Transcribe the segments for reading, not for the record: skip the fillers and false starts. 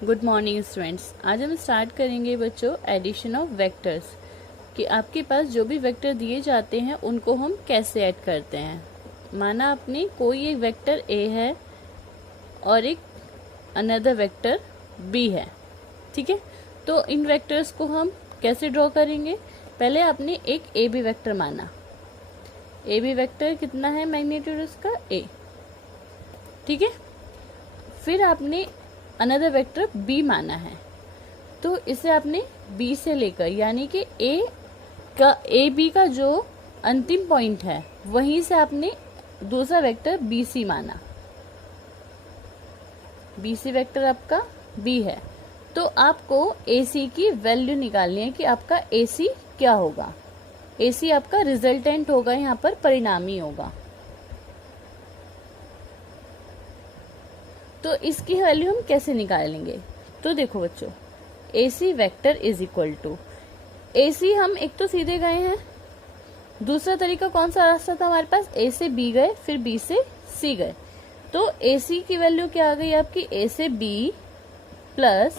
Good morning students. आज हम start करेंगे बच्चों एडिशन ऑफ वेक्टर्स कि आपके पास जो भी वेक्टर दिए जाते हैं उनको हम कैसे ऐड करते हैं। माना आपने कोई एक वेक्टर ए है और एक अनदर वेक्टर बी है, ठीक है। तो इन वेक्टर्स को हम कैसे ड्रॉ करेंगे। पहले आपने एक ए बी वेक्टर माना। ए बी वेक्टर कितना है मैग्नीट्यूड उसका ए, ठीक है। फिर आपने अनदर वेक्टर बी माना है, तो इसे आपने बी से लेकर यानी कि ए बी का जो अंतिम पॉइंट है वहीं से आपने दूसरा वेक्टर बी सी माना। बी सी वेक्टर आपका बी है, तो आपको ए सी की वैल्यू निकालनी है कि आपका ए सी क्या होगा। ए सी आपका रिजल्टेंट होगा, यहाँ पर परिणामी होगा। तो इसकी वैल्यू हम कैसे निकालेंगे। तो देखो बच्चों, ए सी वेक्टर इज इक्वल टू ए सी, हम एक तो सीधे गए हैं, दूसरा तरीका कौन सा रास्ता था हमारे पास, ए से बी गए फिर बी से सी गए। तो ए सी की वैल्यू क्या आ गई आपकी, ए से बी प्लस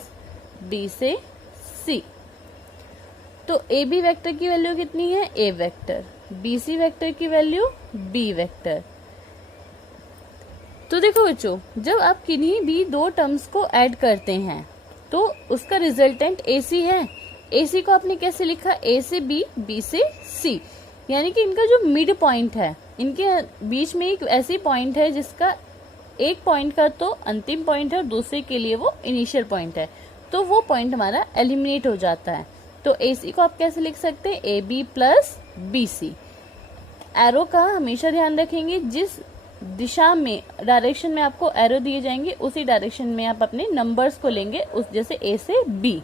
बी से सी। तो ए बी वेक्टर की वैल्यू कितनी है, ए वेक्टर। बी सी वेक्टर की वैल्यू बी वेक्टर। तो देखो बच्चों, जब आप किन्हीं भी दो टर्म्स को ऐड करते हैं तो उसका रिजल्टेंट ए सी है। ए सी को आपने कैसे लिखा, ए से बी बी से सी, यानी कि इनका जो मिड पॉइंट है, इनके बीच में एक ऐसी पॉइंट है जिसका एक पॉइंट का तो अंतिम पॉइंट है और दूसरे के लिए वो इनिशियल पॉइंट है, तो वो पॉइंट हमारा एलिमिनेट हो जाता है। तो ए सी को आप कैसे लिख सकते हैं, A B plus B C. Arrow का हमेशा ध्यान रखेंगे, जिस दिशा में डायरेक्शन में आपको एरो दिए जाएंगे उसी डायरेक्शन में आप अपने नंबर्स को लेंगे। उस जैसे ए से बी,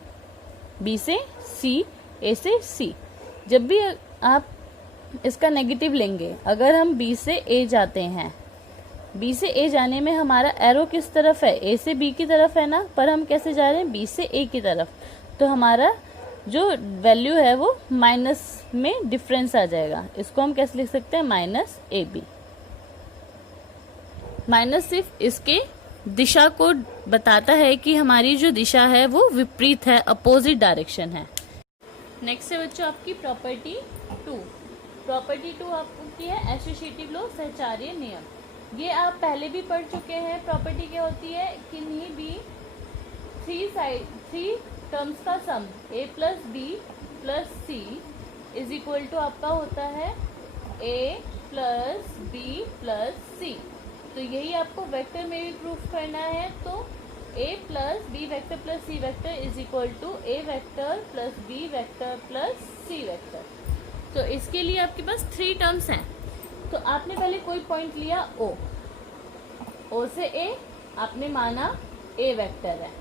बी से सी, ए से सी। जब भी आप इसका नेगेटिव लेंगे, अगर हम बी से ए जाते हैं, बी से ए जाने में हमारा एरो किस तरफ है, ए से बी की तरफ है ना, पर हम कैसे जा रहे हैं, बी से ए की तरफ। तो हमारा जो वैल्यू है वो माइनस में डिफरेंस आ जाएगा। इसको हम कैसे लिख सकते हैं, माइनस ए बी। माइनस सिर्फ इसके दिशा को बताता है कि हमारी जो दिशा है वो विपरीत है, अपोजिट डायरेक्शन है। नेक्स्ट है बच्चों आपकी प्रॉपर्टी 2। प्रॉपर्टी 2 आपकी है एसोसिएटिव लॉ, सहचार्य नियम। ये आप पहले भी पढ़ चुके हैं। प्रॉपर्टी क्या होती है, किन्हीं भी थ्री टर्म्स का sum A plus B plus C is equal to आपका होता है A plus B plus C. तो यही आपको वेक्टर में भी प्रूफ करना है। तो a plus B vector plus C vector is equal to A vector plus B vector plus C vector. तो इसके लिए आपके पास 3 टर्म्स हैं। तो आपने पहले कोई पॉइंट लिया o से a आपने माना a वेक्टर है,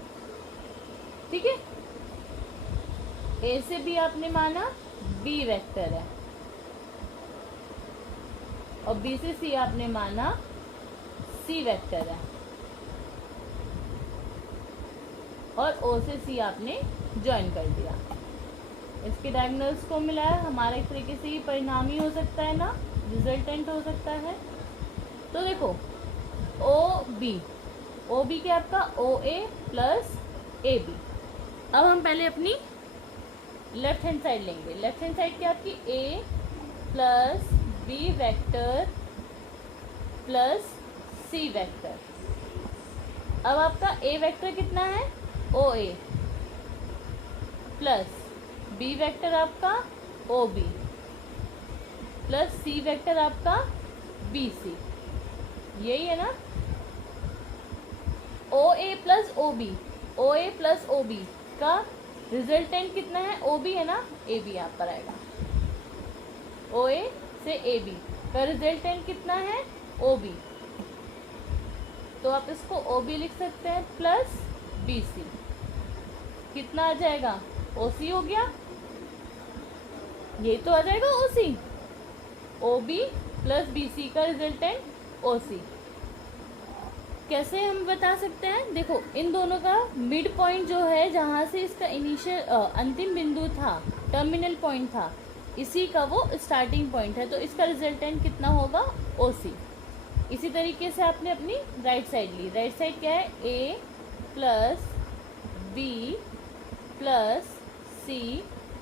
ठीक है। a से b आपने माना b वेक्टर है और b से c आपने माना सी वेक्टर है और ओ से सी आपने ज्वाइन कर दिया। इसके डायगोनल्स को मिलाया, हमारा एक तरीके से ये परिणामी हो सकता है ना, रिजल्टेंट हो सकता है। तो देखो ओ बी क्या आपका O A plus A B. अब हम पहले अपनी लेफ्ट हैंड साइड लेंगे। लेफ्ट हैंड साइड क्या आपकी ए plus B vector plus C vector. अब आपका ए वेक्टर कितना है, ओ ए प्लस बी वेक्टर आपका ओ बी प्लस सी वेक्टर आपका बी सी, यही है ना। ओ ए प्लस ओ बी, ओ ए प्लस ओ बी का रिजल्टेंट कितना है, ओ बी है ना, ए बी यहाँ पर आएगा। ओ ए से ए बी का रिजल्टेंट कितना है, ओ बी। तो आप इसको ओ बी लिख सकते हैं प्लस बी सी। कितना आ जाएगा, ओ सी हो गया, ये तो आ जाएगा O C. O B plus B C का रिजल्टेंट ओ सी। कैसे हम बता सकते हैं, देखो इन दोनों का मिड पॉइंट जो है, जहां से इसका इनिशियल अंतिम बिंदु था, टर्मिनल पॉइंट था, इसी का वो स्टार्टिंग पॉइंट है। तो इसका रिजल्टेंट कितना होगा, ओ सी। इसी तरीके से आपने अपनी राइट साइड ली। राइट साइड क्या है, A plus B plus C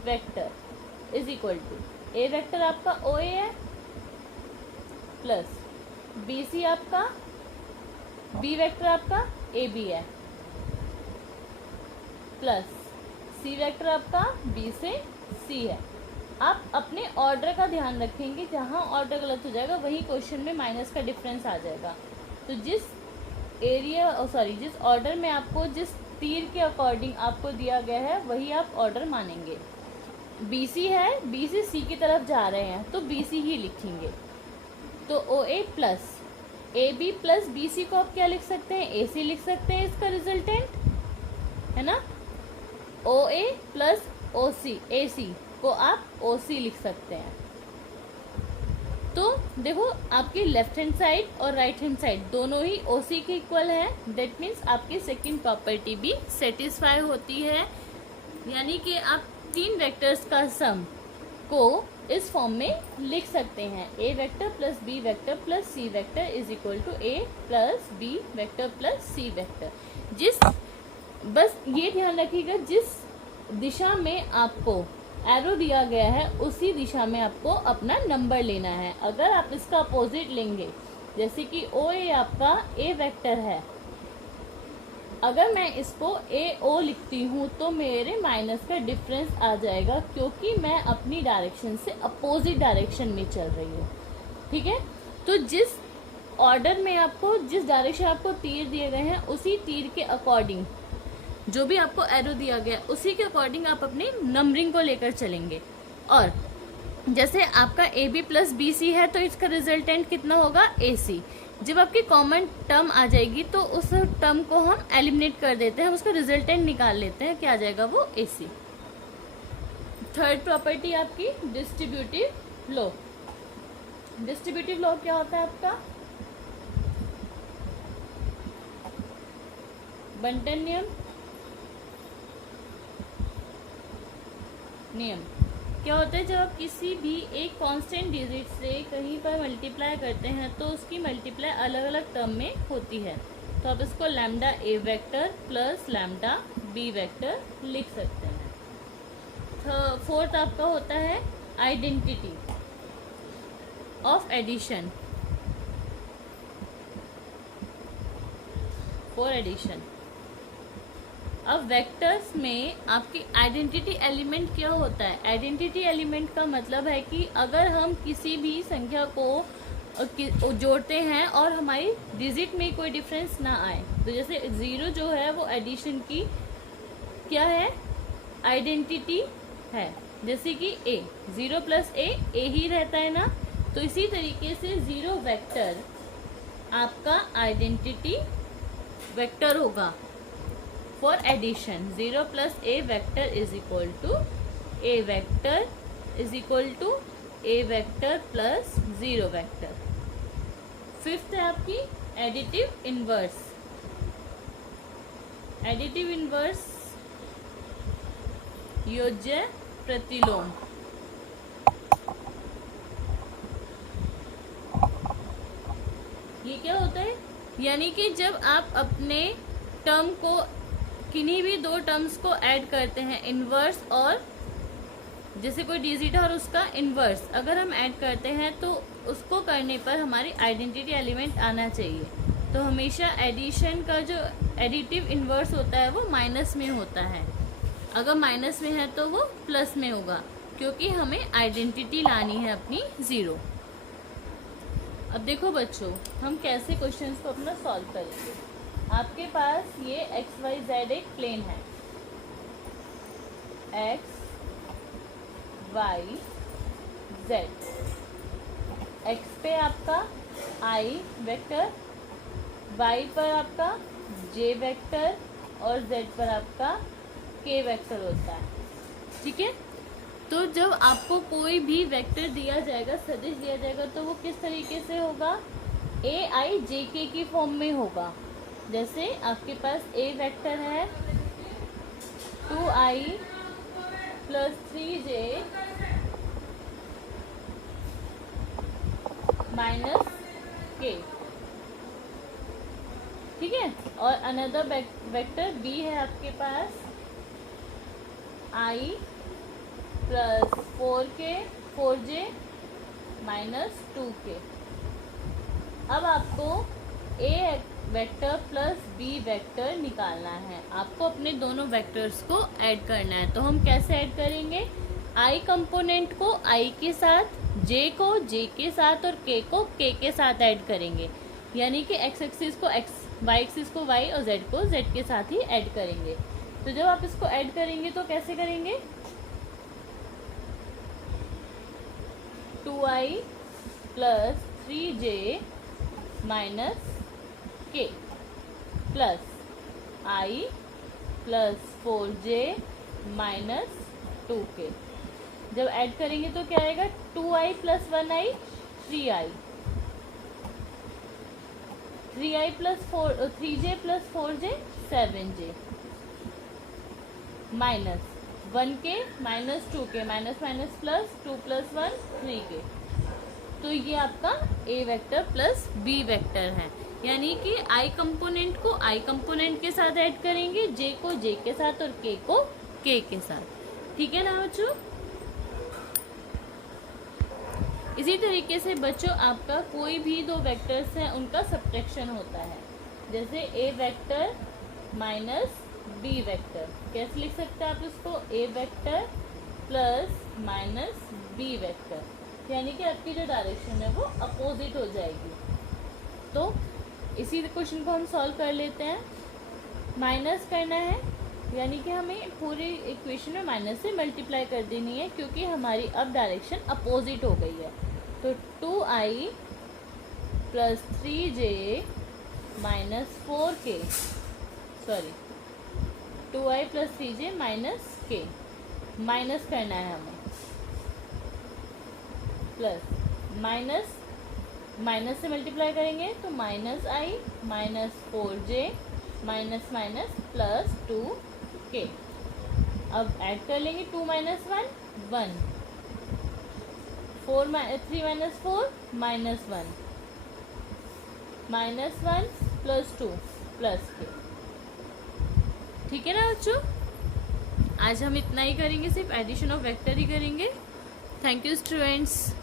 vector is equal to A vector आपका ओ ए है प्लस बी सी आपका बी वेक्टर आपका ए बी है प्लस सी वेक्टर आपका बी से सी है। आप अपने ऑर्डर का ध्यान रखेंगे, जहाँ ऑर्डर गलत हो जाएगा वही क्वेश्चन में माइनस का डिफरेंस आ जाएगा। तो जिस जिस ऑर्डर में आपको जिस तीर के अकॉर्डिंग आपको दिया गया है वही आप ऑर्डर मानेंगे। BC है, BC C की तरफ जा रहे हैं तो BC ही लिखेंगे। तो OA plus AB plus BC को आप क्या लिख सकते हैं, AC लिख सकते हैं, इसका रिजल्टेंट है ना। OA प्लस OC AC को आप OC लिख सकते हैं। तो देखो आपकी लेफ्ट हैंड साइड और राइट हैंड साइड दोनों ही OC के इक्वल है। दैट मीन्स आपकी सेकंड प्रॉपर्टी भी सेटिस्फाई होती है, यानी कि आप तीन वेक्टर्स का सम को इस फॉर्म में लिख सकते हैं। A vector plus B vector plus C vector is equal to A plus B vector plus C vector. बस ये ध्यान रखिएगा, जिस दिशा में आपको एरो दिया गया है उसी दिशा में आपको अपना नंबर लेना है। अगर आप इसका अपोजिट लेंगे, जैसे कि OA आपका A वेक्टर है, अगर मैं इसको AO लिखती हूँ तो मेरे माइनस का डिफरेंस आ जाएगा, क्योंकि मैं अपनी डायरेक्शन से अपोजिट डायरेक्शन में चल रही हूँ। ठीक है, तो जिस ऑर्डर में आपको, जिस डायरेक्शन आपको तीर दिए गए हैं उसी तीर के अकॉर्डिंग जो भी आपको एरो दिया गया उसी के अकॉर्डिंग आप अपनी नंबरिंग को लेकर चलेंगे। और जैसे आपका AB प्लस BC है तो इसका रिजल्टेंट कितना होगा, AC। जब आपकी कॉमन टर्म आ जाएगी तो उस टर्म को हम एलिमिनेट कर देते हैं, हम उसका रिजल्टेंट निकाल लेते हैं, क्या आ जाएगा वो AC। थर्ड प्रॉपर्टी आपकी डिस्ट्रीब्यूटिव लॉ। डिस्ट्रीब्यूटिव लॉ क्या होता है आपका, बंटन नियम क्या होता है, जब आप किसी भी एक कांस्टेंट डिजिट से कहीं पर मल्टीप्लाई करते हैं तो उसकी मल्टीप्लाई अलग अलग टर्म में होती है। तो आप इसको lambda A vector plus lambda B vector लिख सकते हैं। फोर्थ आपका होता है identity of addition for addition. अब वेक्टर्स में आपकी आइडेंटिटी एलिमेंट क्या होता है, आइडेंटिटी एलिमेंट का मतलब है कि अगर हम किसी भी संख्या को जोड़ते हैं और हमारी डिजिट में कोई डिफरेंस ना आए, तो जैसे 0 जो है वो एडिशन की क्या है, आइडेंटिटी है। जैसे कि A 0 प्लस A ही रहता है ना, तो इसी तरीके से 0 वेक्टर आपका आइडेंटिटी वेक्टर होगा for addition. 0 plus A vector is equal to A vector is equal to A vector plus 0 vector. Fifth है आपकी एडिटिव इनवर्स। एडिटिव इनवर्स योज्य प्रतिलोम। ये क्या होता है, यानी कि जब आप अपने टर्म को, किन्हीं भी दो टर्म्स को ऐड करते हैं, इनवर्स और जैसे कोई डिजिट है और उसका इनवर्स अगर हम ऐड करते हैं तो उसको करने पर हमारी आइडेंटिटी एलिमेंट आना चाहिए। तो हमेशा एडिशन का जो एडिटिव इनवर्स होता है वो माइनस में होता है, अगर माइनस में है तो वो प्लस में होगा, क्योंकि हमें आइडेंटिटी लानी है अपनी 0। अब देखो बच्चों, हम कैसे क्वेश्चंस को अपना सॉल्व करेंगे। आपके पास ये XYZ एक प्लेन है, X Y Z। X पे आपका I वेक्टर, Y पर आपका J वेक्टर और Z पर आपका K वेक्टर होता है। ठीक है, तो जब आपको कोई भी वेक्टर दिया जाएगा, सदिश दिया जाएगा, तो वो किस तरीके से होगा, AIJK की फॉर्म में होगा। जैसे आपके पास A वेक्टर है 2I plus 3J minus K। ठीक है। और अनदर वेक्टर बी है आपके पास i plus 4j minus 2k। अब आपको a vector plus b vector निकालना है। आपको अपने दोनों वेक्टर्स को ऐड करना है। तो हम कैसे ऐड करेंगे? i कंपोनेंट को i के साथ, j को j के साथ और k को k के साथ ऐड करेंगे। यानी कि x एक्सिस को x, y एक्सिस को y और z को z के साथ ही ऐड करेंगे। तो जब आप इसको ऐड करेंगे तो कैसे करेंगे? 2i plus 3j minus k plus i plus 4j minus 2k। जब ऐड करेंगे तो क्या आएगा? 2i plus 1i 3i, 3i plus 3j plus 4j 7j minus 1k minus 2k minus minus plus 2 plus 1 3k। तो ये आपका a vector plus b vector है। यानी कि i कंपोनेंट को i कंपोनेंट के साथ ऐड करेंगे, j को j के साथ और k को k के साथ। ठीक है ना बच्चों? इसी तरीके से बच्चों आपका कोई भी दो वेक्टर्स हैं उनका सब्ट्रैक्शन होता है। जैसे a vector minus b vector, कैसे लिख सकते हैं आप इसको? a vector plus minus b vector, यानी कि आपकी जो डायरेक्शन है वो अपोजिट हो जाएगी। तो इसी क्वेश्चन को हम सॉल्व कर लेते हैं। माइनस करना है यानी कि हमें पूरी इक्वेशन में माइनस से मल्टीप्लाई कर देनी है, क्योंकि हमारी अब डायरेक्शन अपोजिट हो गई है। तो 2i plus 3j minus 4k, sorry 2i plus 3j minus k, minus करना है हमें, प्लस माइनस माइनस से मल्टीप्लाई करेंगे तो minus i minus 4j minus minus plus 2k। अब ऐड कर लेंगे 2 minus 1 1, 3 minus 4 minus 1, minus 1 plus 2 plus k। ठीक है ना बच्चों? आज हम इतना ही करेंगे, सिर्फ एडिशन ऑफ वेक्टर ही करेंगे। Thank you students.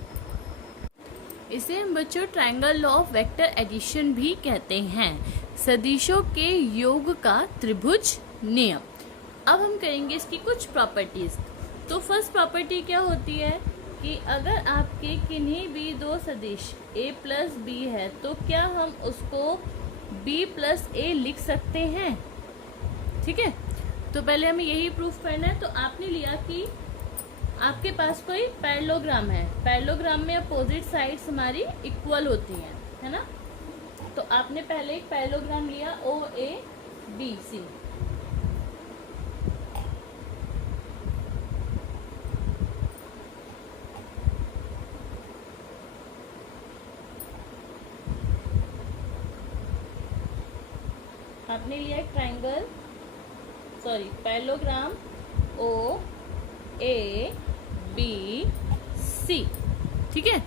इसे हम बच्चों triangle law of vector addition भी कहते हैं, सदिशों के योग का त्रिभुज नियम। अब हम करेंगे इसकी कुछ प्रॉपर्टीज। तो फर्स्ट प्रॉपर्टी क्या होती है कि अगर आपके किन्हीं भी दो सदिश a प्लस बी है तो क्या हम उसको b प्लस a लिख सकते हैं? ठीक है, तो पहले हमें यही प्रूफ करना है। तो आपने लिया कि आपके पास कोई पैरेललोग्राम है, पैरेललोग्राम में अपोजिट साइड्स हमारी इक्वल होती हैं, है ना? तो आपने पहले एक पैरेललोग्राम लिया OABC, आपने लिया एक ट्रायंगल, सॉरी पैरेललोग्राम OABC। ठीक है,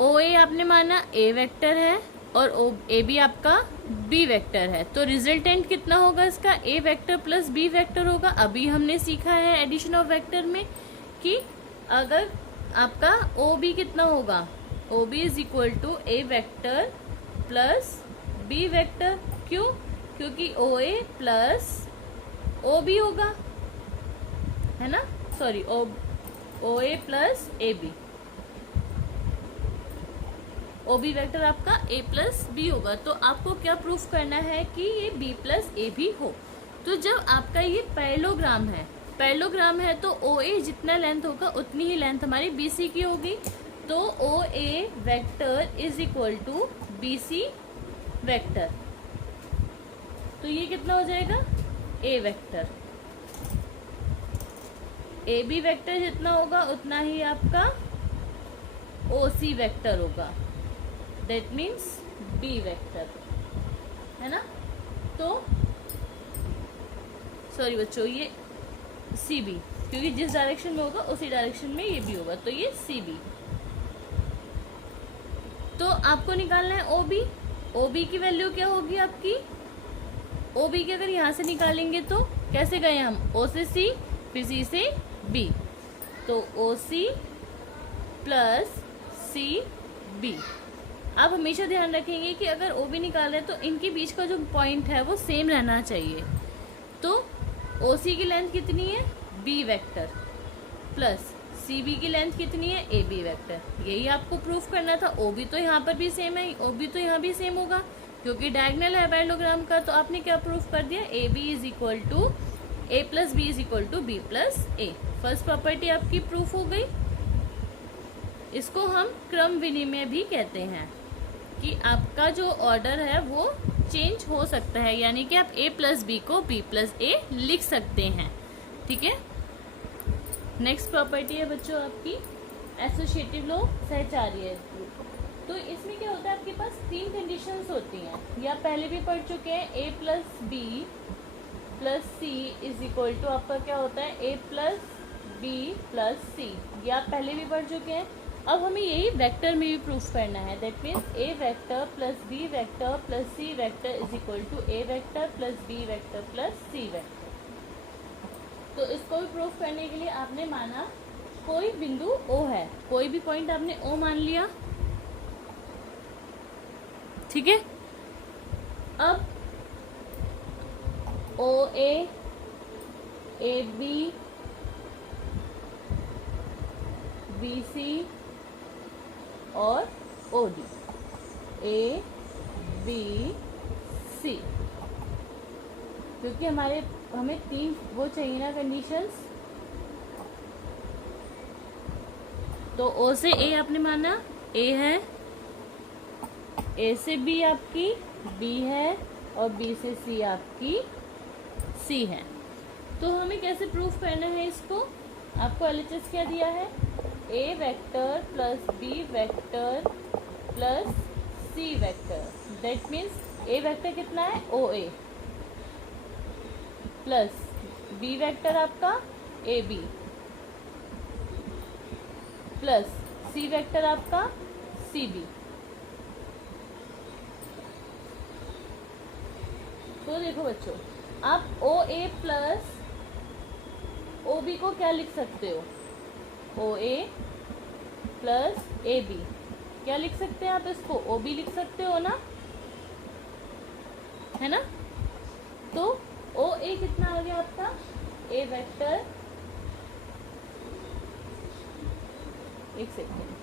OA आपने माना A वेक्टर है और AB आपका B वेक्टर है। तो रिजल्टेंट कितना होगा इसका? A vector plus B vector होगा। अभी हमने सीखा है एडिशन ऑफ वेक्टर में कि अगर आपका OB कितना होगा? OB is equal to A vector plus B vector. क्यों? क्योंकि OA प्लस OB होगा, है ना? Sorry, OA plus AB, OB vector आपका A प्लस B होगा। तो आपको क्या प्रूफ करना है कि ये B प्लस A भी हो। तो जब आपका ये पैरेललोग्राम है तो OA जितना लेंथ होगा उतनी ही लेंथ हमारी BC की होगी। तो OA vector is equal to BC vector. तो ये कितना हो जाएगा? A vector. AB वेक्टर जितना होगा उतना ही आपका OC वेक्टर होगा, दैट मीन्स B वेक्टर, है ना? तो सॉरी बच्चों, ये CB, क्योंकि जिस डायरेक्शन में होगा उसी डायरेक्शन में ये भी होगा, तो ये CB। तो आपको निकालना है OB। OB की वैल्यू क्या होगी आपकी, OB की अगर यहाँ से निकालेंगे तो कैसे गए हम, O से C फिर C से B, तो OC प्लस CB। आप हमेशा ध्यान रखेंगे कि अगर OB निकाल रहे हैं तो इनके बीच का जो पॉइंट है वो सेम रहना चाहिए। तो OC की लेंथ कितनी है B वेक्टर प्लस CB की लेंथ कितनी है AB वेक्टर, यही आपको प्रूफ करना था। OB तो यहाँ पर भी सेम है, OB तो यहाँ भी सेम होगा क्योंकि डायगोनल है पैरेललोग्राम का। तो आपने क्या प्रूफ कर दिया, AB is equal to A plus B is equal to B plus A। First property आपकी प्रूफ हो गई। इसको हम क्रम विनिमय भी कहते हैं कि आपका जो ऑर्डर है वो चेंज हो सकता है, यानी कि आप A प्लस बी को B प्लस A लिख सकते हैं। ठीक है, नेक्स्ट प्रॉपर्टी है बच्चों आपकी एसोसिएटिव लॉ, सहचार्य। तो इसमें क्या होता है, आपके पास तीन कंडीशंस होती हैं, ये आप पहले भी पढ़ चुके हैं। A plus B plus C is equal to आपका क्या होता है, A plus B plus C, ये आप पहले भी पढ़ चुके हैं। अब हमें यही वेक्टर में भी प्रूफ करना है, that means A vector plus B vector plus C vector is equal to A vector plus B vector plus C vector. तो इसको भी प्रूफ करने के लिए आपने माना कोई बिंदु O है, कोई भी पॉइंट आपने O मान लिया। ठीक है, अब OA, AB, BC और OD, A, B, C, क्योंकि हमें तीन वो चाहिए ना कंडीशंस। तो O से A आपने माना A है, A से B आपकी B है और B से C आपकी C है। तो हमें कैसे प्रूफ करना है इसको, आपको LHS क्या दिया है, A vector plus B vector plus C vector, that means A vector कितना है OA प्लस B वेक्टर आपका AB प्लस C वेक्टर आपका CB। तो देखो बच्चों, आप OA प्लस OB को क्या लिख सकते हो, OA प्लस AB क्या लिख सकते हैं आप, इसको OB लिख सकते हो ना, है ना। तो OA कितना आ गया आपका, A वेक्टर, एक सेकेंड,